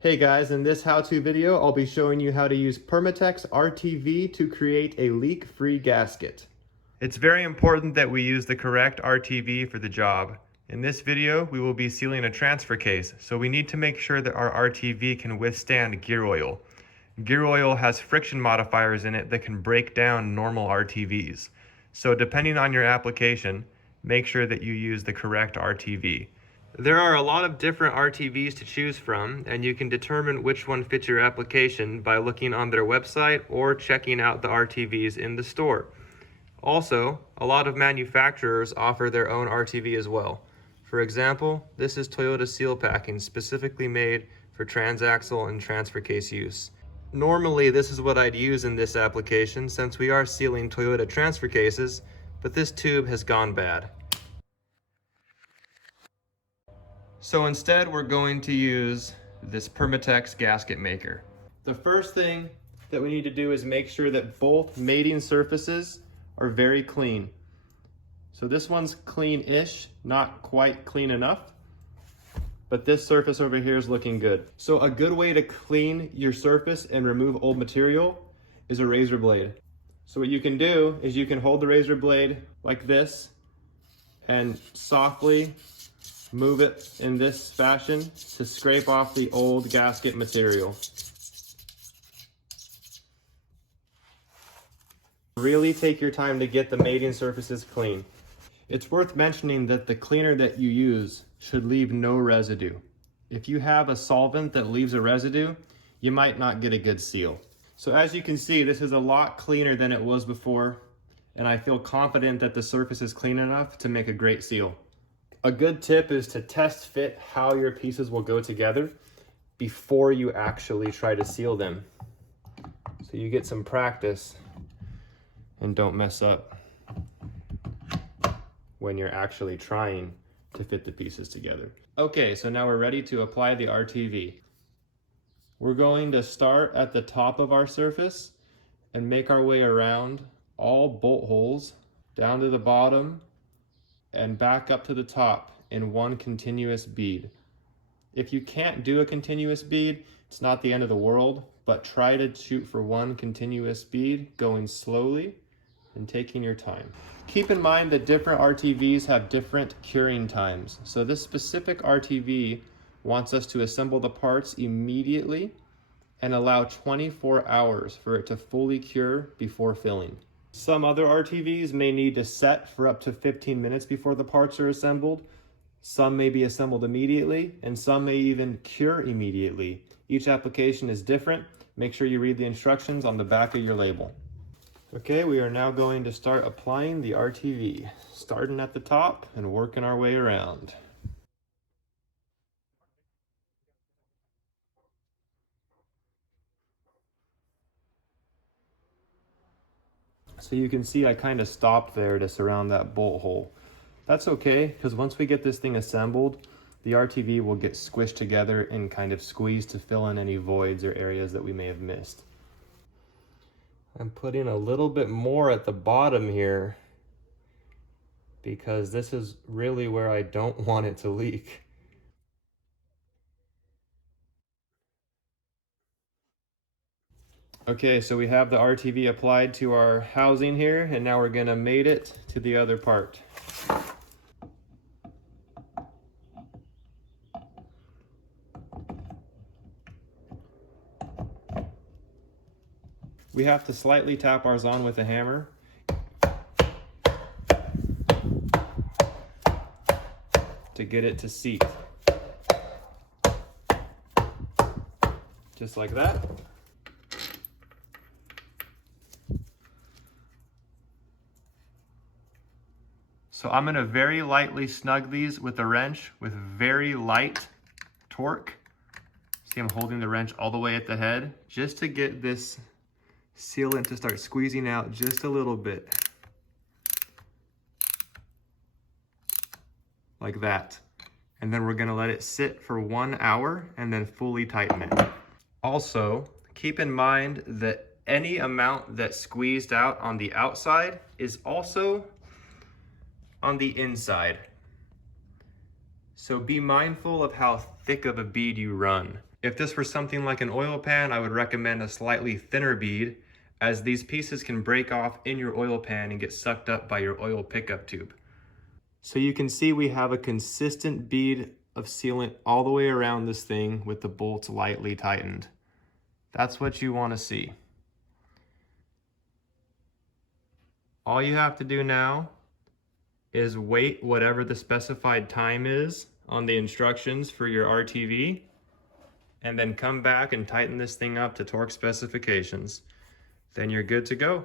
Hey guys, in this how-to video, I'll be showing you how to use Permatex RTV to create a leak-free gasket. It's very important that we use the correct RTV for the job. In this video, we will be sealing a transfer case, so we need to make sure that our RTV can withstand gear oil. Gear oil has friction modifiers in it that can break down normal RTVs. So depending on your application, make sure that you use the correct RTV. There are a lot of different RTVs to choose from, and you can determine which one fits your application by looking on their website or checking out the RTVs in the store. Also, a lot of manufacturers offer their own RTV as well. For example, this is Toyota Seal Packing, specifically made for transaxle and transfer case use. Normally, this is what I'd use in this application since we are sealing Toyota transfer cases, but this tube has gone bad. So instead, we're going to use this Permatex gasket maker. The first thing that we need to do is make sure that both mating surfaces are very clean. So this one's clean-ish, not quite clean enough, but this surface over here is looking good. So a good way to clean your surface and remove old material is a razor blade. So what you can do is you can hold the razor blade like this and softly move it in this fashion to scrape off the old gasket material. Really take your time to get the mating surfaces clean. It's worth mentioning that the cleaner that you use should leave no residue. If you have a solvent that leaves a residue, you might not get a good seal. So as you can see, this is a lot cleaner than it was before, and I feel confident that the surface is clean enough to make a great seal. A good tip is to test fit how your pieces will go together before you actually try to seal them, so you get some practice and don't mess up when you're actually trying to fit the pieces together. Okay, so now we're ready to apply the RTV. We're going to start at the top of our surface and make our way around all bolt holes down to the bottom and back up to the top in one continuous bead. If you can't do a continuous bead, it's not the end of the world, but try to shoot for one continuous bead, going slowly and taking your time. Keep in mind that different RTVs have different curing times. So this specific RTV wants us to assemble the parts immediately and allow 24 hours for it to fully cure before filling. Some other RTVs may need to set for up to 15 minutes before the parts are assembled. Some may be assembled immediately, and some may even cure immediately. Each application is different. Make sure you read the instructions on the back of your label. Okay, we are now going to start applying the RTV, starting at the top and working our way around. So you can see I kind of stopped there to surround that bolt hole. That's okay, because once we get this thing assembled, the RTV will get squished together and kind of squeezed to fill in any voids or areas that we may have missed. I'm putting a little bit more at the bottom here because this is really where I don't want it to leak. Okay, so we have the RTV applied to our housing here, and now we're gonna mate it to the other part. We have to slightly tap ours on with a hammer to get it to seat. Just like that. So I'm gonna very lightly snug these with a wrench with very light torque. See, I'm holding the wrench all the way at the head just to get this sealant to start squeezing out just a little bit. Like that. And then we're gonna let it sit for 1 hour and then fully tighten it. Also, keep in mind that any amount that's squeezed out on the outside is also on the inside. So be mindful of how thick of a bead you run. If this were something like an oil pan, I would recommend a slightly thinner bead, as these pieces can break off in your oil pan and get sucked up by your oil pickup tube. So you can see we have a consistent bead of sealant all the way around this thing with the bolts lightly tightened. That's what you want to see. All you have to do now is wait whatever the specified time is on the instructions for your RTV, and then come back and tighten this thing up to torque specifications. Then you're good to go.